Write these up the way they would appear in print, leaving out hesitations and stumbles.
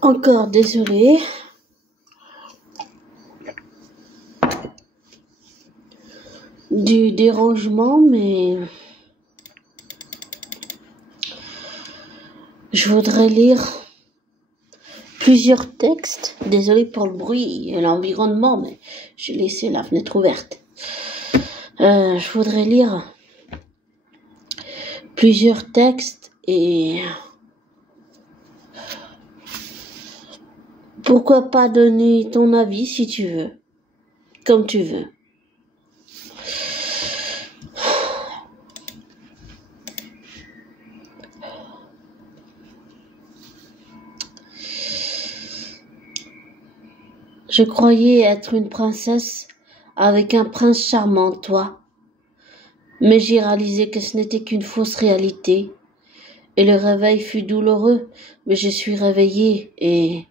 Encore désolé. Du dérangement, mais je voudrais lire plusieurs textes. Désolé pour le bruit et l'environnement, mais j'ai laissé la fenêtre ouverte. Je voudrais lire plusieurs textes et pourquoi pas donner ton avis si tu veux, comme tu veux. Je croyais être une princesse avec un prince charmant, toi. Mais j'ai réalisé que ce n'était qu'une fausse réalité. Et le réveil fut douloureux, mais je suis réveillée et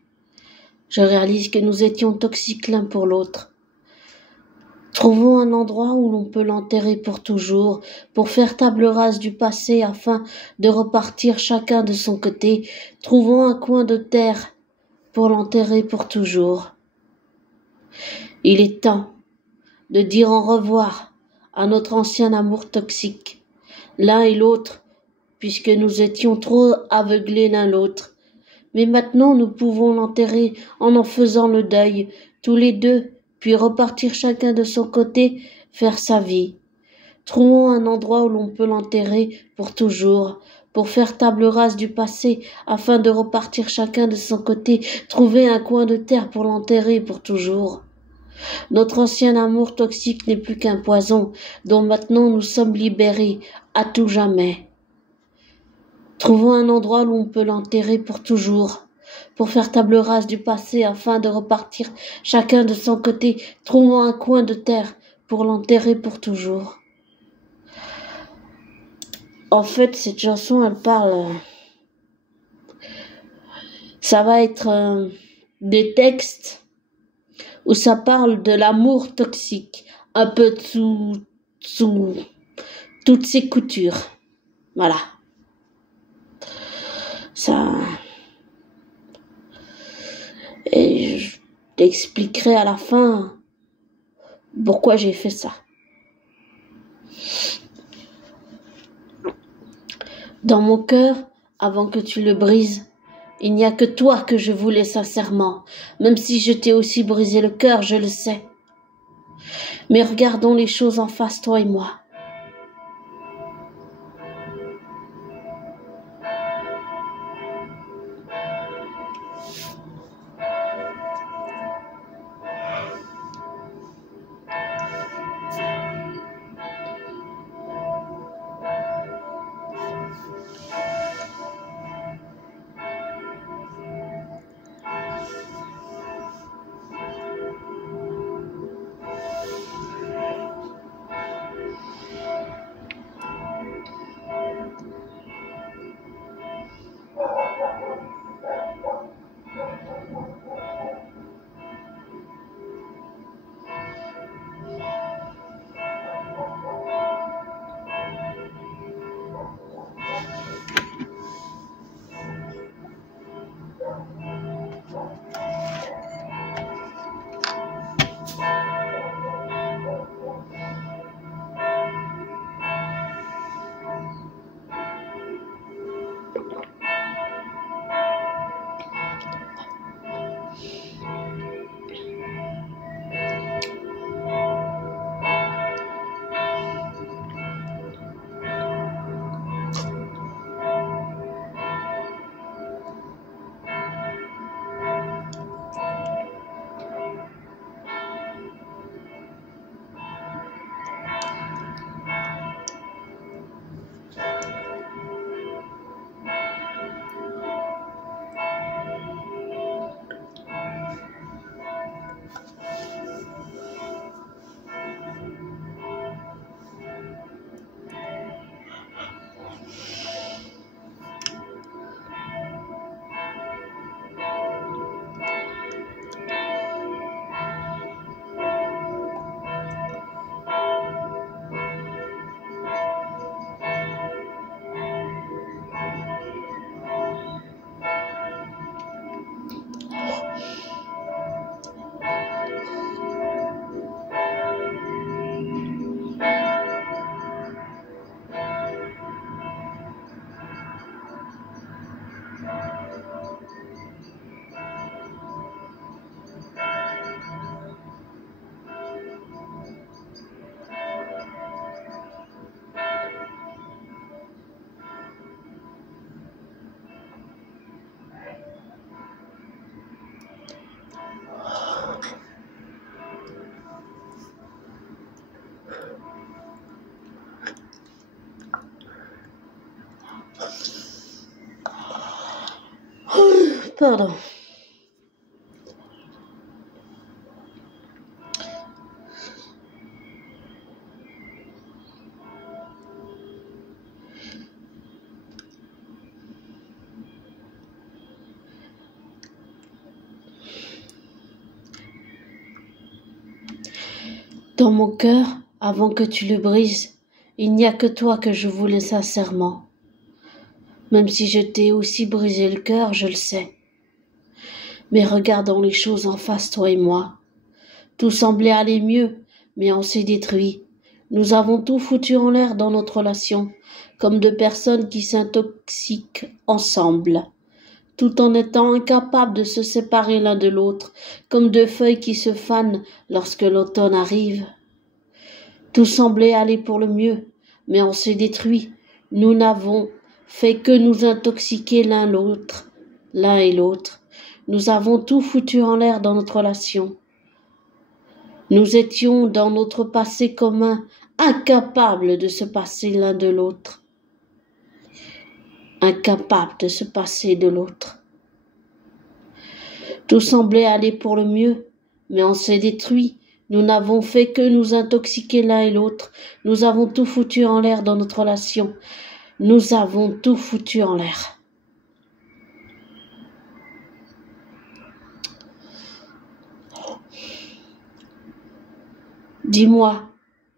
je réalise que nous étions toxiques l'un pour l'autre. Trouvons un endroit où l'on peut l'enterrer pour toujours, pour faire table rase du passé afin de repartir chacun de son côté. Trouvons un coin de terre pour l'enterrer pour toujours. Il est temps de dire au revoir à notre ancien amour toxique, l'un et l'autre, puisque nous étions trop aveuglés l'un l'autre. Mais maintenant nous pouvons l'enterrer en faisant le deuil, tous les deux, puis repartir chacun de son côté, faire sa vie. Trouvons un endroit où l'on peut l'enterrer pour toujours, pour faire table rase du passé, afin de repartir chacun de son côté, trouver un coin de terre pour l'enterrer pour toujours. Notre ancien amour toxique n'est plus qu'un poison, dont maintenant nous sommes libérés, à tout jamais. Trouvons un endroit où l'on peut l'enterrer pour toujours, pour faire table rase du passé afin de repartir chacun de son côté. Trouvons un coin de terre pour l'enterrer pour toujours. En fait, cette chanson, elle parle... Ça va être des textes où ça parle de l'amour toxique, un peu sous toutes ses coutures. Voilà. Ça... Et je t'expliquerai à la fin pourquoi j'ai fait ça. Dans mon cœur, avant que tu le brises, il n'y a que toi que je voulais sincèrement, même si je t'ai aussi brisé le cœur, je le sais. Mais regardons les choses en face, toi et moi. Pardon. Dans mon cœur, avant que tu le brises, il n'y a que toi que je voulais sincèrement. Même si je t'ai aussi brisé le cœur, je le sais. Mais regardons les choses en face, toi et moi. Tout semblait aller mieux, mais on s'est détruit. Nous avons tout foutu en l'air dans notre relation, comme deux personnes qui s'intoxiquent ensemble, tout en étant incapables de se séparer l'un de l'autre, comme deux feuilles qui se fanent lorsque l'automne arrive. Tout semblait aller pour le mieux, mais on s'est détruit. Nous n'avons fait que nous intoxiquer l'un et l'autre. Nous avons tout foutu en l'air dans notre relation. Nous étions dans notre passé commun, incapables de se passer l'un de l'autre. Incapables de se passer de l'autre. Tout semblait aller pour le mieux, mais on s'est détruit. Nous n'avons fait que nous intoxiquer l'un et l'autre. Nous avons tout foutu en l'air dans notre relation. Nous avons tout foutu en l'air. Dis-moi,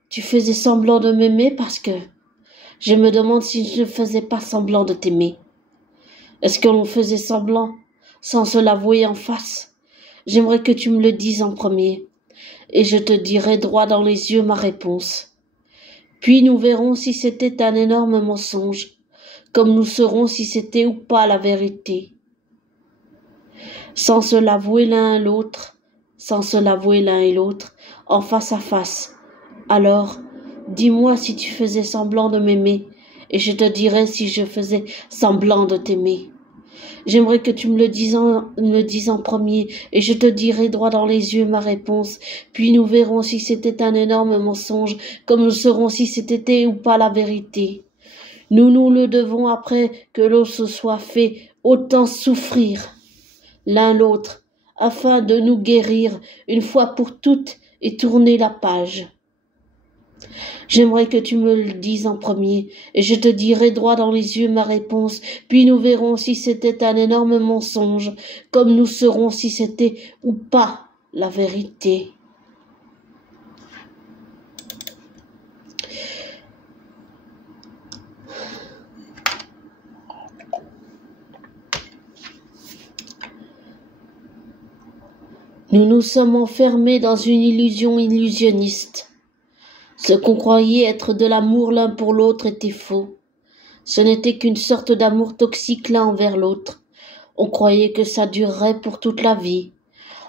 tu faisais semblant de m'aimer parce que je me demande si je ne faisais pas semblant de t'aimer. Est-ce que l'on faisait semblant sans se l'avouer en face? J'aimerais que tu me le dises en premier, et je te dirai droit dans les yeux ma réponse. Puis nous verrons si c'était un énorme mensonge, comme nous saurons si c'était ou pas la vérité. Sans se l'avouer l'un à l'autre, en face à face. Alors, dis-moi si tu faisais semblant de m'aimer, et je te dirai si je faisais semblant de t'aimer. J'aimerais que tu me le dises en premier, et je te dirai droit dans les yeux ma réponse. Puis nous verrons si c'était un énorme mensonge, comme nous saurons si c'était ou pas la vérité. Nous nous le devons après que l'on se soit fait autant souffrir l'un l'autre, afin de nous guérir une fois pour toutes et tourner la page. J'aimerais que tu me le dises en premier, et je te dirai droit dans les yeux ma réponse, puis nous verrons si c'était un énorme mensonge, comme nous saurons si c'était ou pas la vérité. Nous nous sommes enfermés dans une illusion illusionniste. Ce qu'on croyait être de l'amour l'un pour l'autre était faux. Ce n'était qu'une sorte d'amour toxique l'un envers l'autre. On croyait que ça durerait pour toute la vie.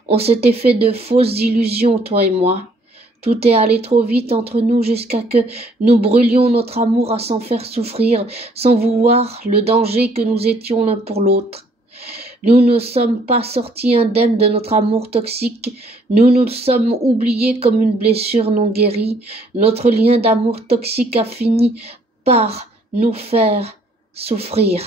On s'était fait de fausses illusions, toi et moi. Tout est allé trop vite entre nous jusqu'à que nous brûlions notre amour à s'en faire souffrir, sans vouloir le danger que nous étions l'un pour l'autre. Nous ne sommes pas sortis indemnes de notre amour toxique, nous nous sommes oubliés comme une blessure non guérie. Notre lien d'amour toxique a fini par nous faire souffrir.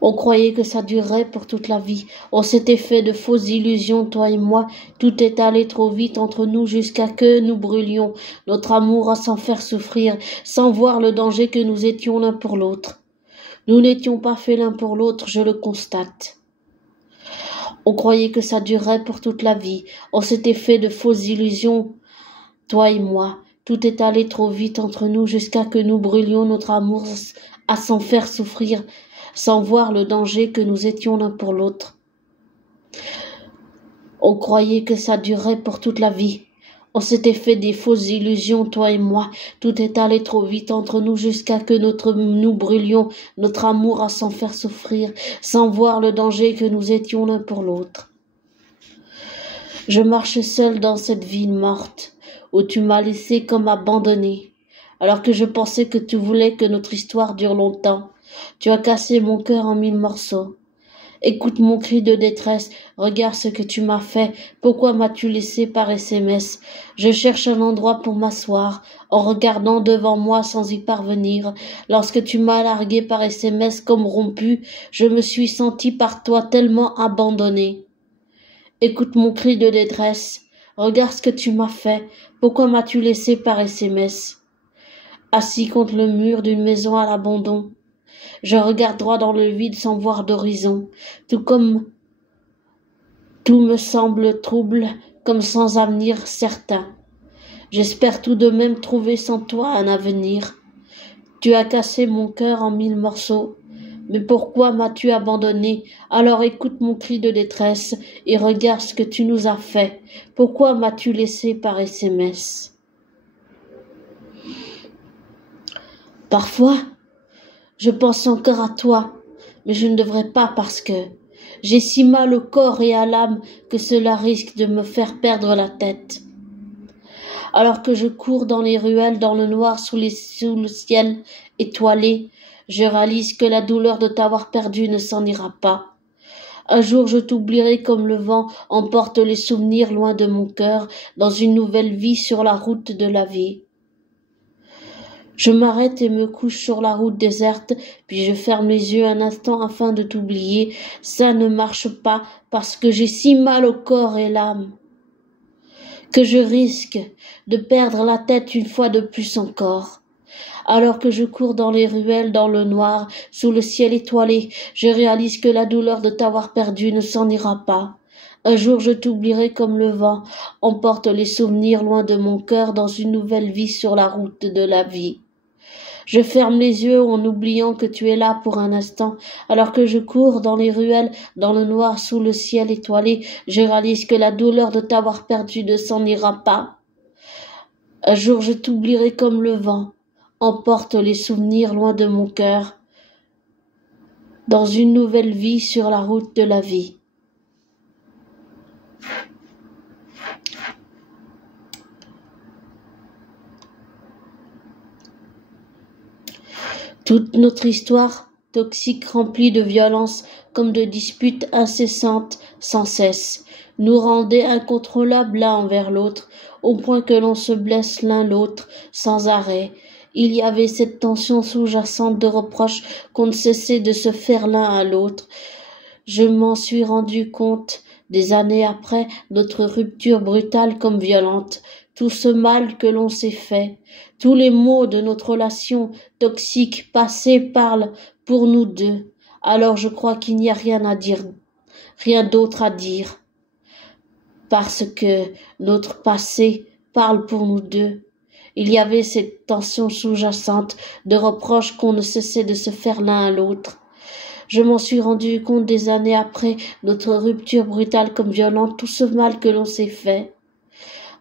On croyait que ça durerait pour toute la vie. On s'était fait de fausses illusions, toi et moi. Tout est allé trop vite entre nous jusqu'à que nous brûlions notre amour à s'en faire souffrir, sans voir le danger que nous étions l'un pour l'autre. Nous n'étions pas faits l'un pour l'autre, je le constate. On croyait que ça durerait pour toute la vie. On s'était fait de fausses illusions, toi et moi. Tout est allé trop vite entre nous jusqu'à que nous brûlions notre amour à s'en faire souffrir, sans voir le danger que nous étions l'un pour l'autre. On croyait que ça durerait pour toute la vie. On s'était fait des fausses illusions, toi et moi. Tout est allé trop vite entre nous jusqu'à que nous brûlions notre amour à s'en faire souffrir, sans voir le danger que nous étions l'un pour l'autre. Je marche seul dans cette ville morte, où tu m'as laissé comme abandonné, alors que je pensais que tu voulais que notre histoire dure longtemps. Tu as cassé mon cœur en 1000 morceaux, Écoute mon cri de détresse, regarde ce que tu m'as fait, pourquoi m'as-tu laissé par SMS? Je cherche un endroit pour m'asseoir, en regardant devant moi sans y parvenir. Lorsque tu m'as largué par SMS comme rompu, je me suis senti par toi tellement abandonné. Écoute mon cri de détresse, regarde ce que tu m'as fait, pourquoi m'as-tu laissé par SMS? Assis contre le mur d'une maison à l'abandon, je regarde droit dans le vide sans voir d'horizon, tout comme tout me semble trouble, comme sans avenir certain. J'espère tout de même trouver sans toi un avenir. Tu as cassé mon cœur en 1000 morceaux, mais pourquoi m'as-tu abandonné? Alors écoute mon cri de détresse et regarde ce que tu nous as fait. Pourquoi m'as-tu laissé par SMS? Parfois, je pense encore à toi, mais je ne devrais pas parce que j'ai si mal au corps et à l'âme que cela risque de me faire perdre la tête. Alors que je cours dans les ruelles, dans le noir, sous le ciel étoilé, je réalise que la douleur de t'avoir perdu ne s'en ira pas. Un jour je t'oublierai comme le vent emporte les souvenirs loin de mon cœur, dans une nouvelle vie sur la route de la vie. Je m'arrête et me couche sur la route déserte, puis je ferme les yeux un instant afin de t'oublier. Ça ne marche pas parce que j'ai si mal au corps et l'âme que je risque de perdre la tête une fois de plus encore. Alors que je cours dans les ruelles, dans le noir, sous le ciel étoilé, je réalise que la douleur de t'avoir perdu ne s'en ira pas. Un jour je t'oublierai comme le vent emporte les souvenirs loin de mon cœur dans une nouvelle vie sur la route de la vie. Je ferme les yeux en oubliant que tu es là pour un instant, alors que je cours dans les ruelles, dans le noir sous le ciel étoilé, je réalise que la douleur de t'avoir perdu ne s'en ira pas. Un jour je t'oublierai comme le vent emporte les souvenirs loin de mon cœur, dans une nouvelle vie sur la route de la vie. Toute notre histoire, toxique, remplie de violence, comme de disputes incessantes, sans cesse, nous rendait incontrôlables l'un envers l'autre, au point que l'on se blesse l'un l'autre, sans arrêt. Il y avait cette tension sous-jacente de reproches qu'on ne cessait de se faire l'un à l'autre. Je m'en suis rendu compte, des années après, notre rupture brutale comme violente, tout ce mal que l'on s'est fait, tous les maux de notre relation toxique passée parlent pour nous deux. Alors je crois qu'il n'y a rien à dire, rien d'autre à dire, parce que notre passé parle pour nous deux. Il y avait cette tension sous-jacente de reproches qu'on ne cessait de se faire l'un à l'autre. Je m'en suis rendu compte des années après notre rupture brutale comme violente, tout ce mal que l'on s'est fait.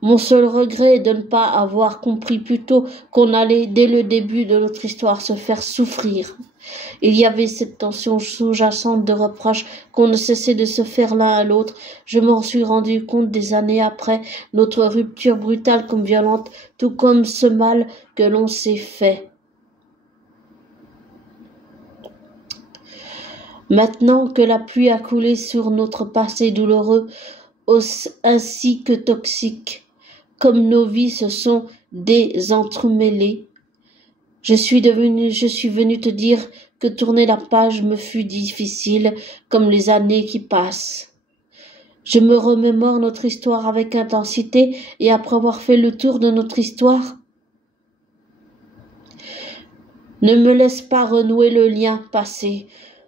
Mon seul regret est de ne pas avoir compris plus tôt qu'on allait, dès le début de notre histoire, se faire souffrir. Il y avait cette tension sous-jacente de reproches qu'on ne cessait de se faire l'un à l'autre. Je m'en suis rendu compte des années après notre rupture brutale comme violente, tout comme ce mal que l'on s'est fait. Maintenant que la pluie a coulé sur notre passé douloureux, ainsi que toxique, comme nos vies se sont désentremêlées, je suis venu te dire que tourner la page me fut difficile, comme les années qui passent. Je me remémore notre histoire avec intensité, et après avoir fait le tour de notre histoire, ne me laisse pas renouer le lien passé.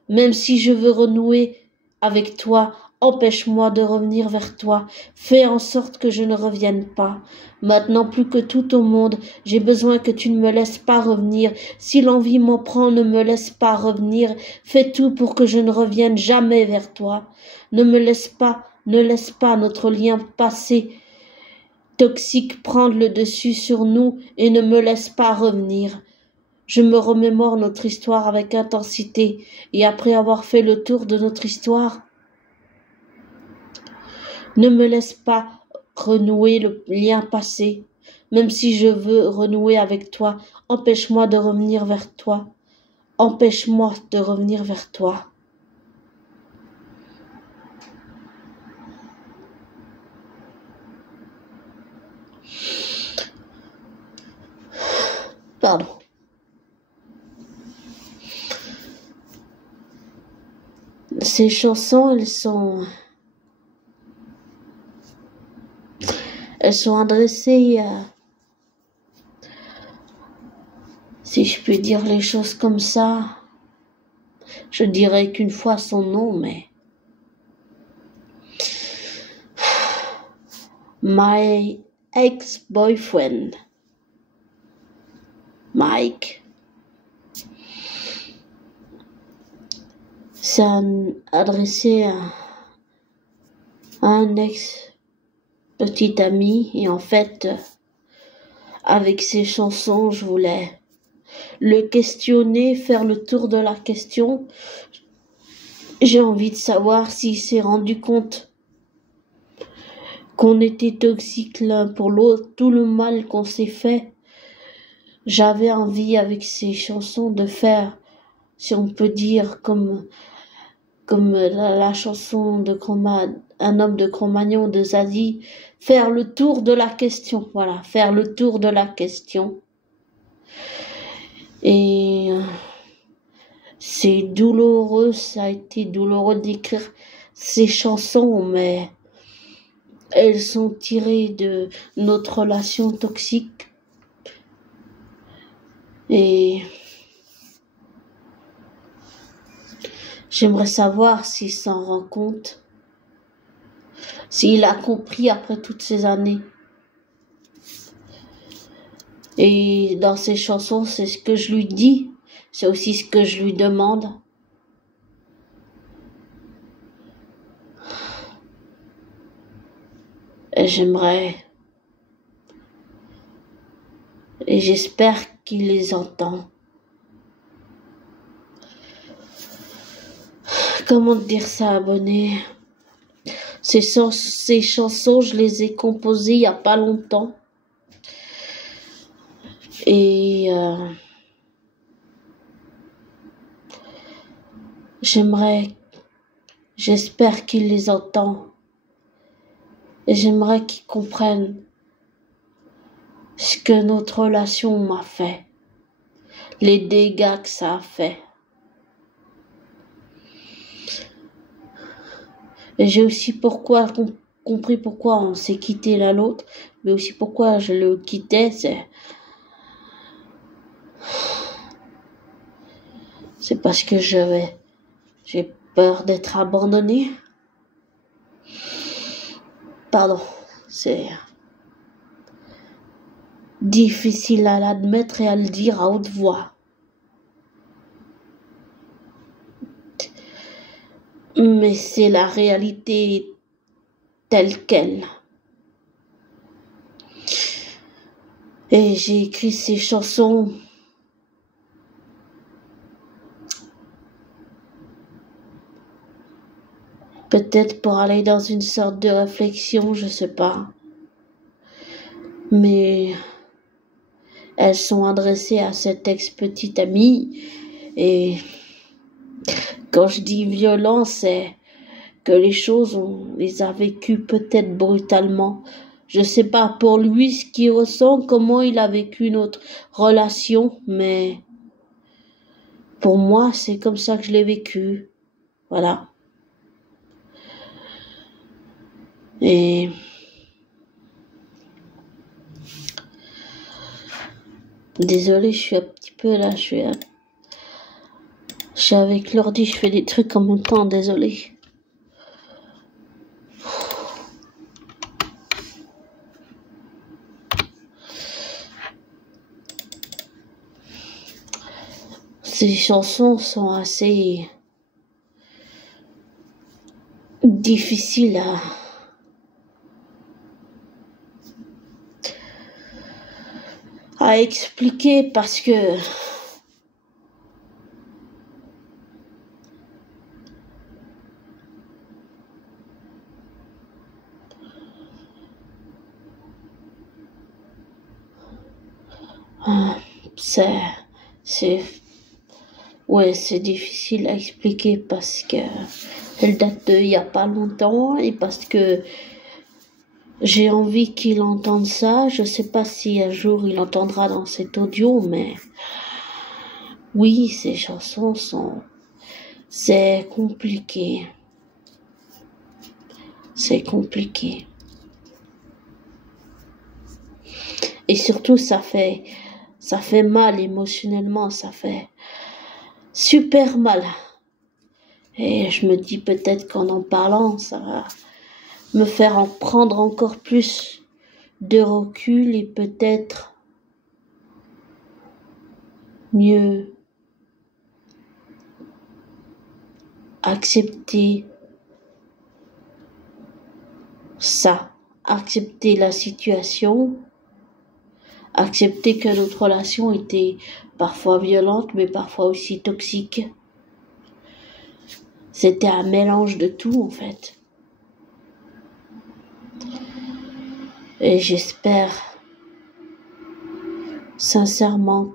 Même si je veux renouer avec toi, empêche-moi de revenir vers toi. Fais en sorte que je ne revienne pas. Maintenant plus que tout au monde, j'ai besoin que tu ne me laisses pas revenir. Si l'envie m'en prend, ne me laisse pas revenir. Fais tout pour que je ne revienne jamais vers toi. Ne laisse pas notre lien passé toxique prendre le dessus sur nous et ne me laisse pas revenir. Je me remémore notre histoire avec intensité, et après avoir fait le tour de notre histoire, ne me laisse pas renouer le lien passé. Même si je veux renouer avec toi, empêche-moi de revenir vers toi. Empêche-moi de revenir vers toi. Ces chansons, elles sont adressées à, si je peux dire les choses comme ça, je dirais qu'une fois son nom, mais My ex-boyfriend, Mike. C'est adressé à un ex-petit ami, et en fait, avec ces chansons, je voulais le questionner, faire le tour de la question. J'ai envie de savoir s'il s'est rendu compte qu'on était toxiques l'un pour l'autre, tout le mal qu'on s'est fait. J'avais envie avec ces chansons de faire, si on peut dire, comme la chanson de Un homme de Cro-Magnon de Zazie, faire le tour de la question. Voilà, faire le tour de la question. Et c'est douloureux, ça a été douloureux d'écrire ces chansons, mais elles sont tirées de notre relation toxique. Et j'aimerais savoir s'il s'en rend compte, s'il a compris après toutes ces années. Et dans ces chansons, c'est ce que je lui dis, c'est aussi ce que je lui demande. Et j'espère qu'il les entend. Comment dire ça, abonné? Ces chansons, je les ai composées il y a pas longtemps. Et j'espère qu'il les entend. Et j'aimerais qu'il comprenne ce que notre relation m'a fait, les dégâts que ça a fait. Et j'ai aussi compris pourquoi on s'est quitté l'un l'autre, mais aussi pourquoi je le quittais, c'est parce que j'ai peur d'être abandonné. Pardon, c'est difficile à l'admettre et à le dire à haute voix. Mais c'est la réalité telle qu'elle. Et j'ai écrit ces chansons peut-être pour aller dans une sorte de réflexion, je sais pas. Mais elles sont adressées à cet ex-petit ami. Et quand je dis violent, c'est que les choses, on les a vécues peut-être brutalement. Je sais pas pour lui ce qu'il ressent, comment il a vécu notre relation, mais pour moi, c'est comme ça que je l'ai vécu. Voilà. Et désolée, je suis un petit peu là, je suis avec l'ordi, je fais des trucs en même temps, désolée. Ces chansons sont assez difficiles à expliquer parce que c'est difficile à expliquer parce que elle date de il y a pas longtemps et parce que j'ai envie qu'il entende ça. Je sais pas si un jour il entendra dans cet audio, mais oui, ces chansons sont C'est compliqué. C'est compliqué. Et surtout, ça fait mal émotionnellement, ça fait super mal. Et je me dis peut-être qu'en en parlant, ça va me faire en prendre encore plus de recul et peut-être mieux accepter ça, accepter la situation, accepter que notre relation était parfois violente mais parfois aussi toxique. C'était un mélange de tout en fait. Et j'espère sincèrement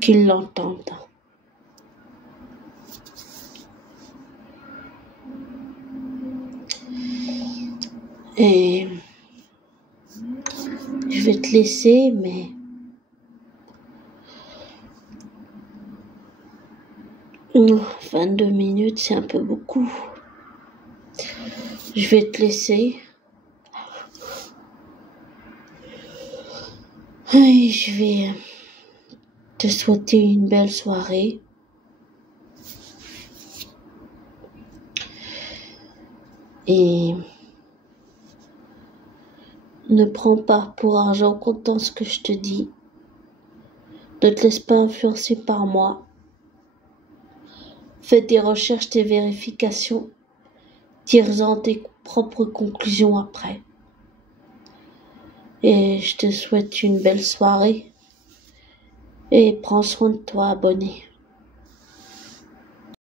qu'ils l'entendent. Et je vais te laisser, mais 22 minutes, c'est un peu beaucoup. Je vais te laisser. Et je vais te souhaiter une belle soirée. Et ne prends pas pour argent comptant ce que je te dis. Ne te laisse pas influencer par moi. Fais tes recherches, tes vérifications. Tire-en tes propres conclusions après. Et je te souhaite une belle soirée. Et prends soin de toi, abonné.